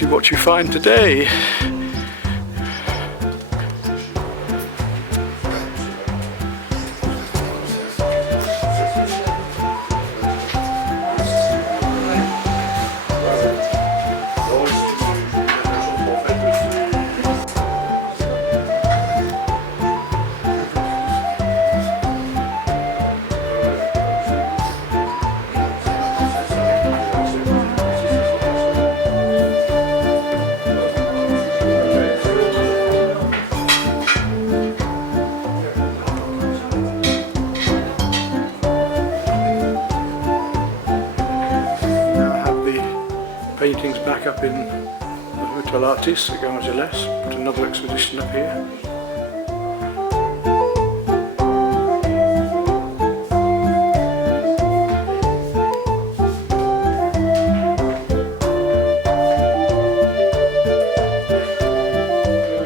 See what you find today. Paintings back up in the Hotel Artis at Gare de l'Est, but another expedition up here.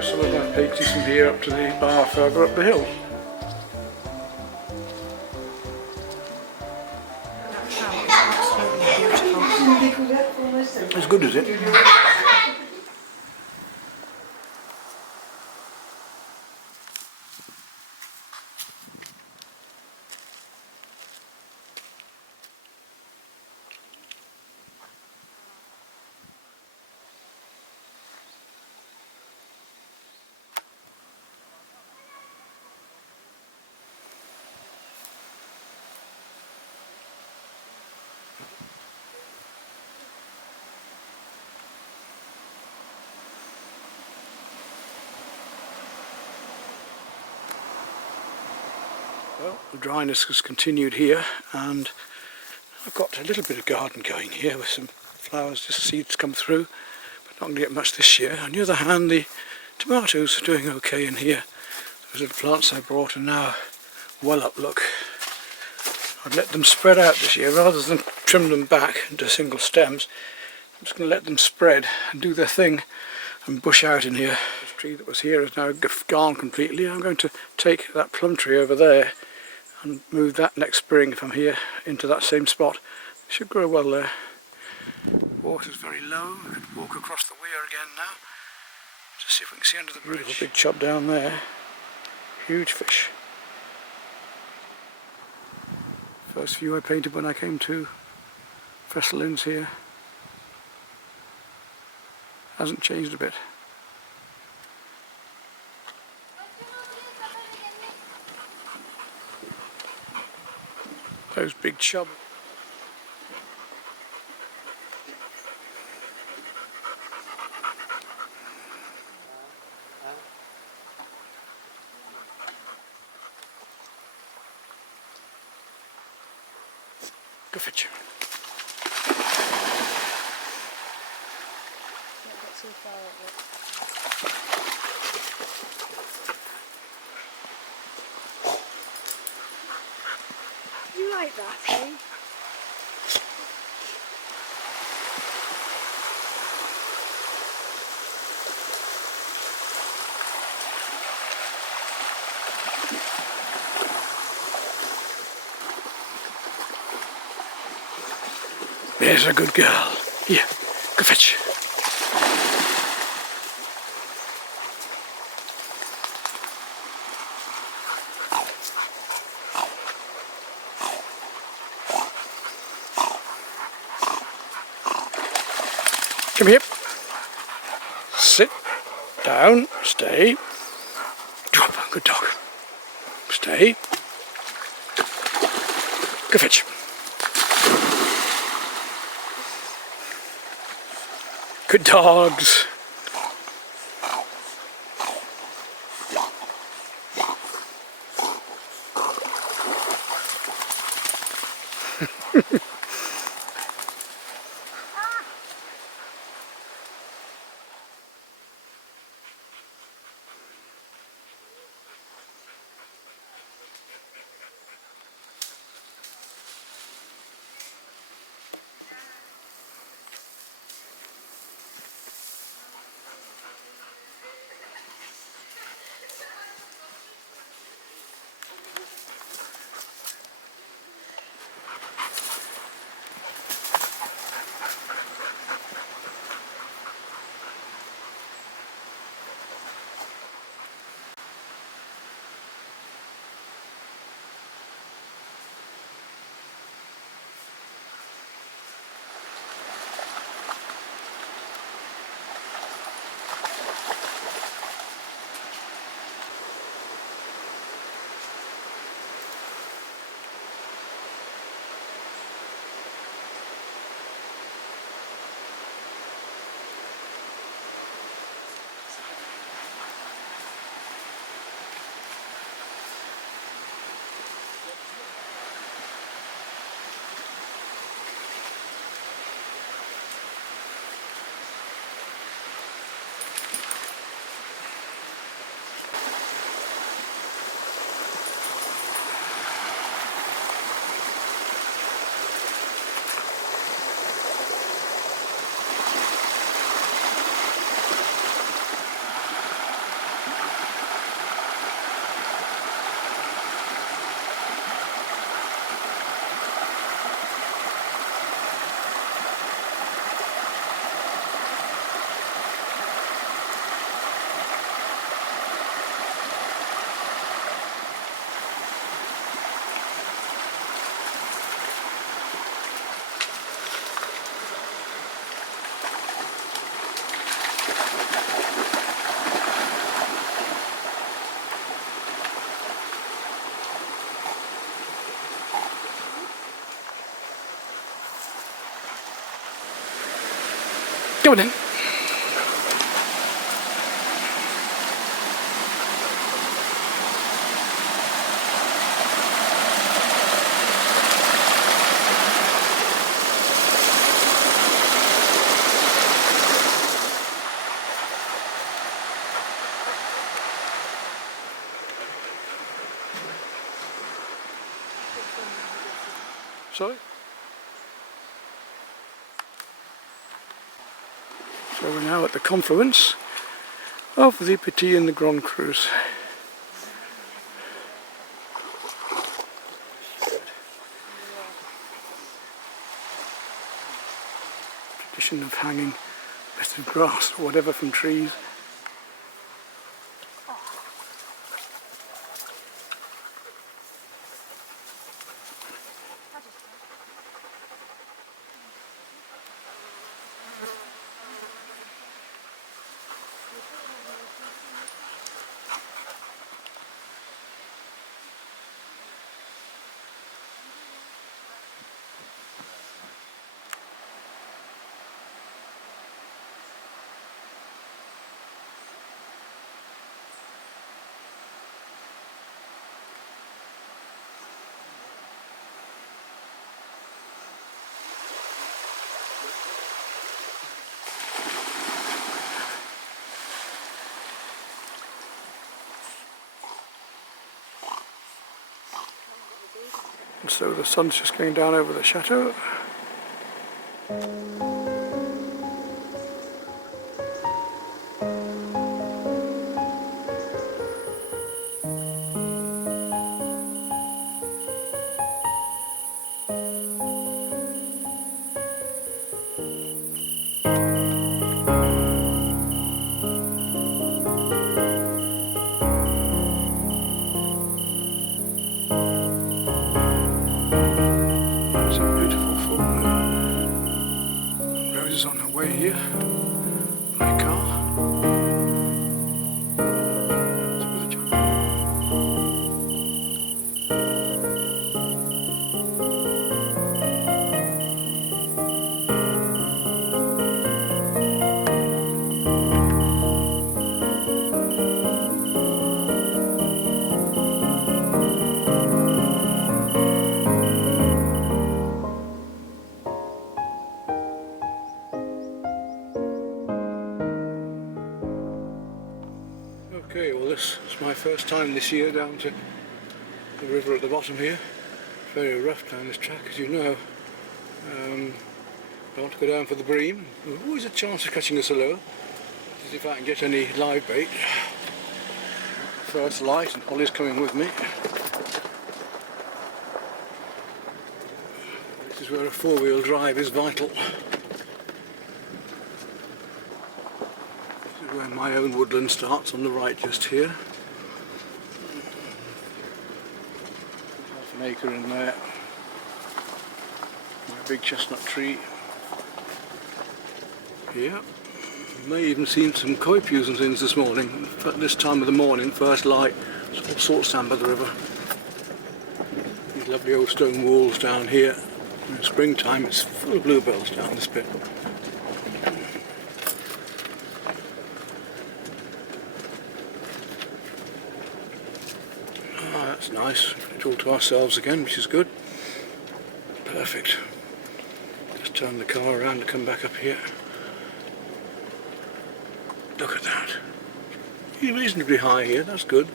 Some of my paintings from here up to the bar further up the hill. As good as it. Well, the dryness has continued here, and I've got a little bit of garden going here with some flowers, just seeds come through, but not going to get much this year. On the other hand, the tomatoes are doing okay in here. Those little plants I brought are now well up, look. I'd let them spread out this year rather than trim them back into single stems. I'm just going to let them spread and do their thing and bush out in here. This tree that was here is now gone completely. I'm going to take that plum tree over there and move that next spring from here into that same spot. It should grow well there. Water's very low. I could walk across the weir again now. Just see if we can see under the bridge. Beautiful big chub down there. Huge fish. First view I painted when I came to Fresselins here. Hasn't changed a bit. Those big chub. Go fetch you. Too far You like that, eh? There's a good girl. Here, go fetch. Come here. Sit down. Stay. Drop. Good dog. Stay. Go fetch. Good dogs. Coming in. Sorry? So we're now at the confluence of the Petit and the Grande Creuse. Tradition of hanging bits of grass or whatever from trees. And so the sun's just going down over the chateau. Some beautiful full moon. Rose on her way here by car. Okay, well this is my first time this year down to the river at the bottom here. Very rough down this track, as you know. I want to go down for the bream. There's always a chance of catching a salo, as if I can get any live bait. First light, and Ollie's coming with me. This is where a four-wheel drive is vital. Where my own woodland starts, on the right just here. Half an acre in there. My big chestnut tree here. May even seen some koi pews and things this morning. At this time of the morning, first light, all salt sand by the river. These lovely old stone walls down here. In springtime it's full of bluebells down this bit. That's nice. It's all to ourselves again, which is good. Perfect. Just turn the car around and come back up here. Look at that. You're reasonably high here, that's good.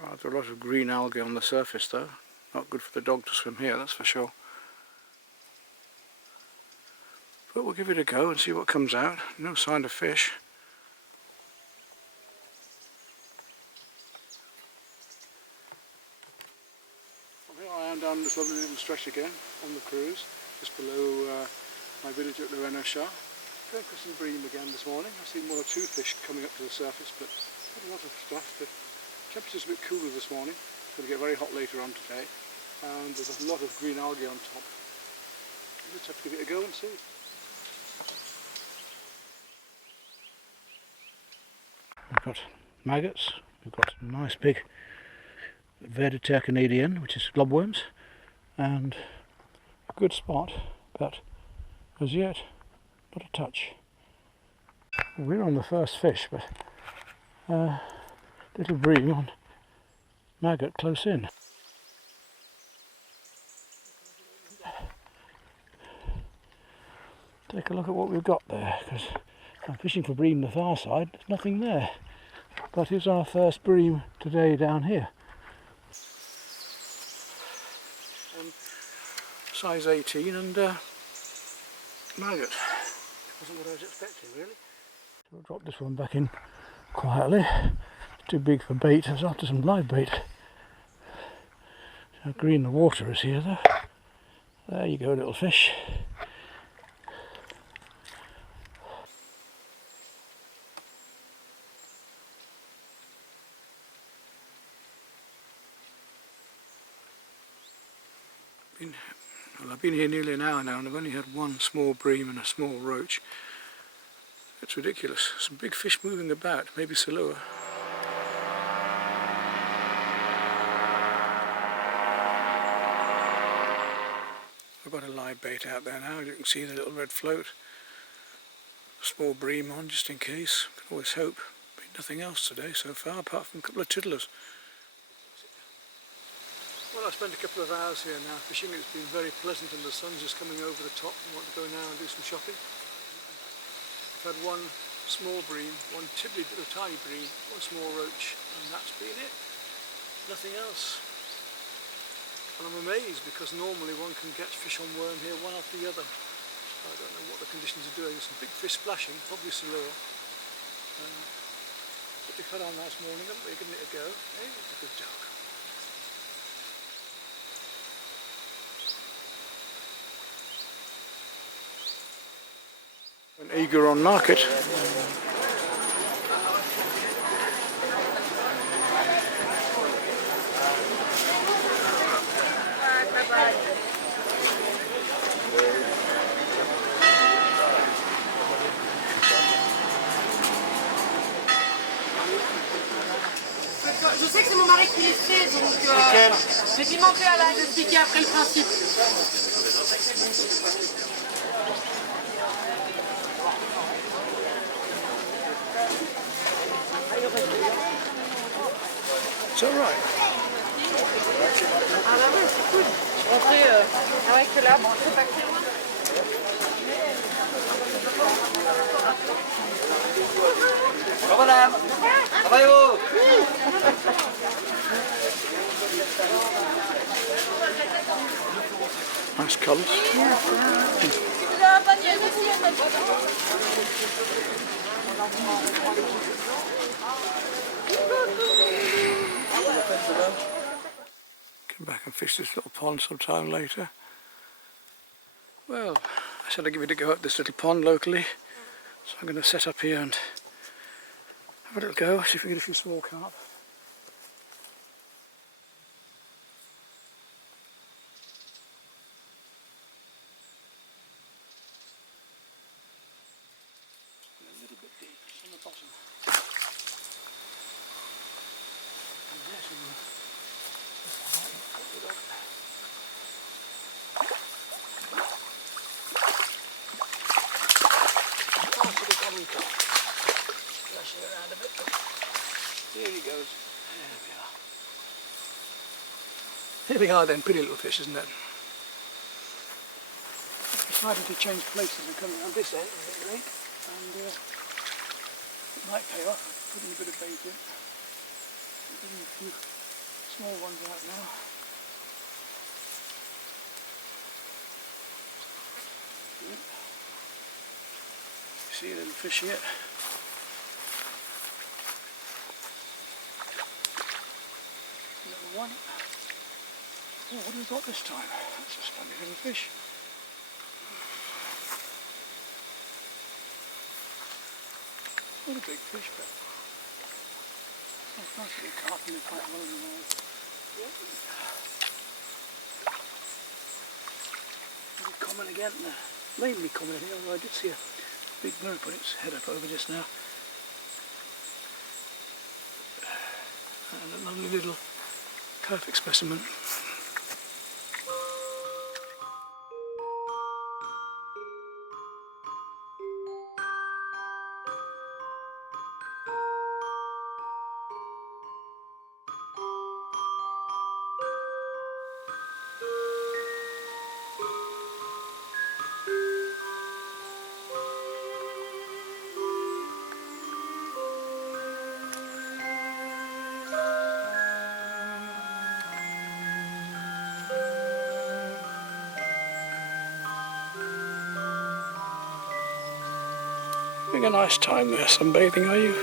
Rather a lot of green algae on the surface though. Not good for the dog to swim here, that's for sure. But we'll give it a go and see what comes out. No sign of fish. Well, here I am down this lovely little stretch again on the Creuse, just below my village at Rosie. Going for some bream again this morning. I've seen one or two fish coming up to the surface, but not a lot of stuff. The temperature's a bit cooler this morning. It's going to get very hot later on today, and there's a lot of green algae on top. We'll just have to give it a go and see. We've got maggots, we've got some nice big Veriter Canadian, which is globworms, and a good spot, but as yet not a touch. We're on the first fish, but little bream on maggot close in. Take a look at what we've got there, because I'm fishing for bream the far side, there's nothing there. But here's our first bream today down here. Size 18 and maggot. Wasn't what I was expecting really. So I'll drop this one back in quietly. It's too big for bait, I was after some live bait. How green the water is here though. There you go, little fish. Well, I've been here nearly an hour now and I've only had one small bream and a small roach. It's ridiculous. Some big fish moving about, maybe silua. I've got a live bait out there now, you can see the little red float. A small bream on just in case, can always hope. But nothing else today so far apart from a couple of tiddlers. Well, I've spent a couple of hours here now fishing. It's been very pleasant and the sun's just coming over the top. I want to go now and do some shopping. I've had one small bream, one little tiny bream, one small roach, and that's been it. Nothing else. And I'm amazed because normally one can catch fish on worm here one after the other. I don't know what the conditions are doing. Some big fish splashing, probably silua. But we caught on last morning, haven't we? Giving it a go. Hey, it's a good dog. An eager on market. Je sais que c'est mon mari qui les fait, donc j'ai pimenté à la expliquer après le principe. Is that right? Ah bah ouais, c'est cool. Rentrer avec l'arbre, c'est pas très loin. Bonjour madame. Travaillez-vous. Nice colours. Come back and fish this little pond sometime later. Well, I said I'd give it a go at this little pond locally, so I'm going to set up here and have a little go, see if we can get a few small carp. A little bit deep, it's on the bottom. And there's some. Flashing around a bit. Here he goes. There we are. Here we are then, pretty little fish, isn't it? Decided to change places and come around this end of the lake, and it might pay off. Putting a bit of bait in. Getting a few small ones out now. Good. See a little fish yet? Little one. Oh, what have we got this time? That's a splendid little fish. Not a big fish, but it's nice to get carping it quite well in the water. Very common again, mainly common here, although I did see a big bird put its head up over just now. And a lovely little Perfect specimen. Having a nice time there, sunbathing, are you?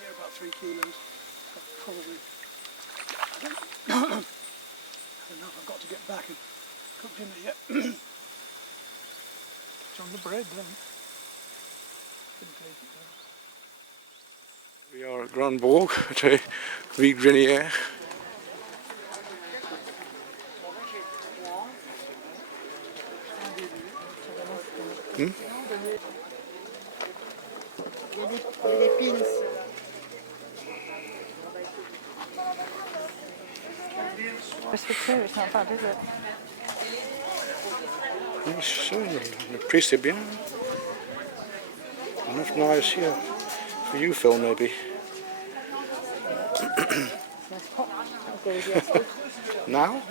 Yeah, about 3 kilos. Probably. I don't know if I've got to get back and cook dinner yet. It's on the bread then. Couldn't take it though. We are at Grand Bourg at a Vide Grenier. It's for two, it's not bad, is it? Le prix c'est bien. Enough knives here. For you, Phil, maybe. Nice pot. I'll go with the acid. Now?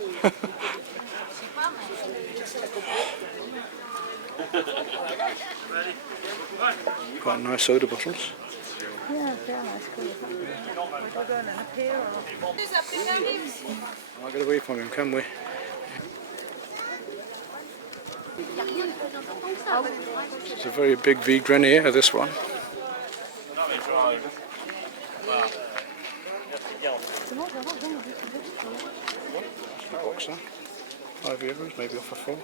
Quite nice soda bottles. Yeah, very nice. Cool. Where do we go then? Up here or? Can't get away from him, can we? It's a very big Vide Grenier, this one. Box, huh? €5, maybe off for 4.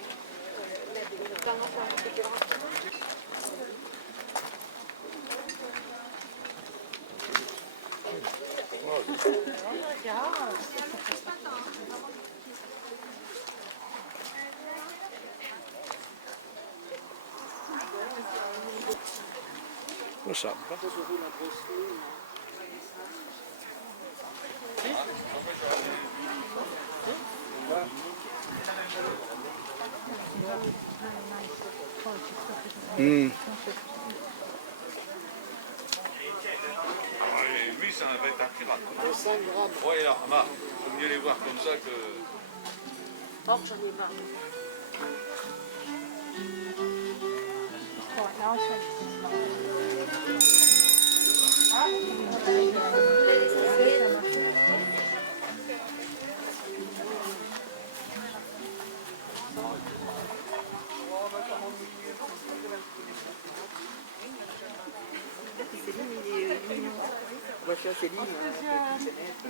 What's up? Lui, c'est un vrai pirate. 5 grammes. Ouais, alors, Amar, faut mieux les voir comme ça que. Oh, j'en ai marre. Quite nice one.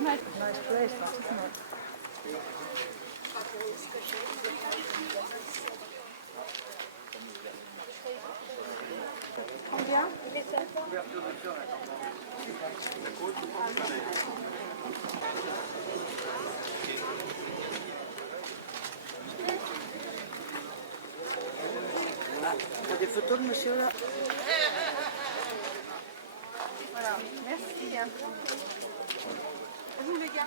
Nice place, that, isn't it? Combien? T'as des photos de monsieur là? Voilà, merci. Vous les gars?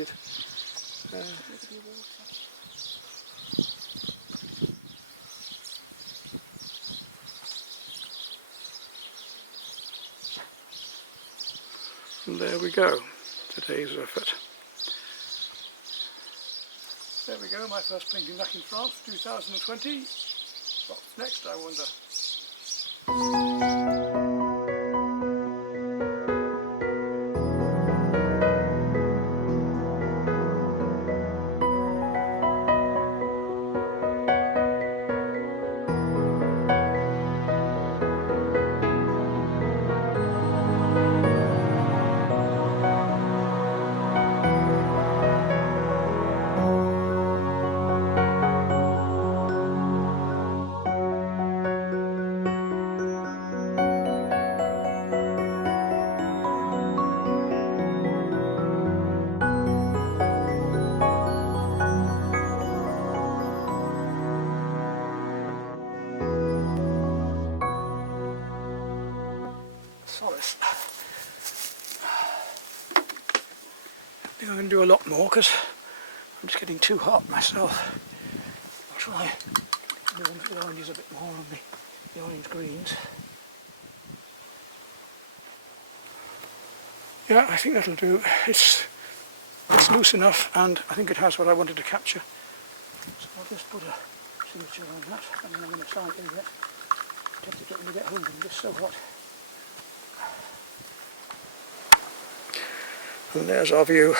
it. And there we go, today's effort. There we go, my first painting back in France, 2020. What's next, I wonder? Solace. I think I'm going to do a lot more because I'm just getting too hot myself. I'll try and warm the oranges a bit more on the orange greens. Yeah, I think that'll do. It's loose enough, and I think it has what I wanted to capture. So I'll just put a signature on that, and then I'm going to start getting it. I'm tempted to get home because I'm just so hot. And there's our view.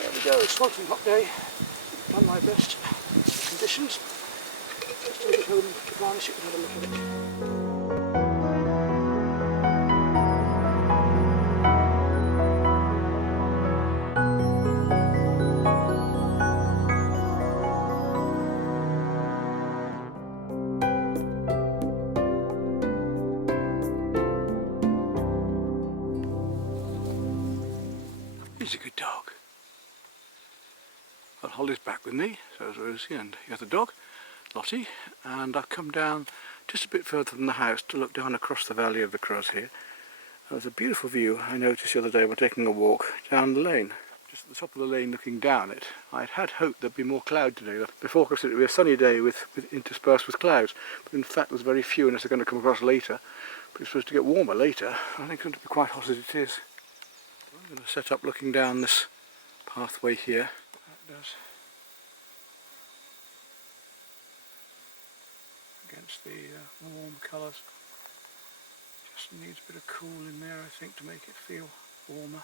There we go, sweltering hot day. Done my best conditions. Just take it home to varnish it and have a look at it. He's a good dog. Well, Holly's back with me, so is Rosie and the other dog, Lottie, and I've come down just a bit further from the house to look down across the valley of the Creuse here. There's a beautiful view I noticed the other day when taking a walk down the lane. Just at the top of the lane looking down it, I'd had hoped there'd be more cloud today. Before it would be a sunny day with interspersed with clouds, but in fact there's very few unless they're going to come across later. But it's supposed to get warmer later. I think it's going to be quite hot as it is. I'm going to set up looking down this pathway here. That does. Against the warm colours. Just needs a bit of cool in there, I think, to make it feel warmer.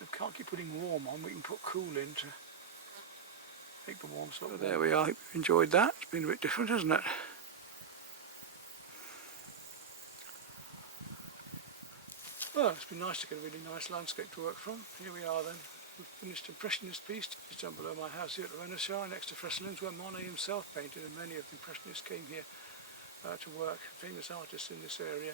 We can't keep putting warm on, we can put cool in to make the warm sort of. So there we are, I hope you enjoyed that. It's been a bit different, hasn't it? Well, it's been nice to get a really nice landscape to work from. Here we are then. We've finished Impressionist piece just down below my house here at the Renaissance, next to Fresselins, where Monet himself painted, and many of the Impressionists came here to work, famous artists in this area.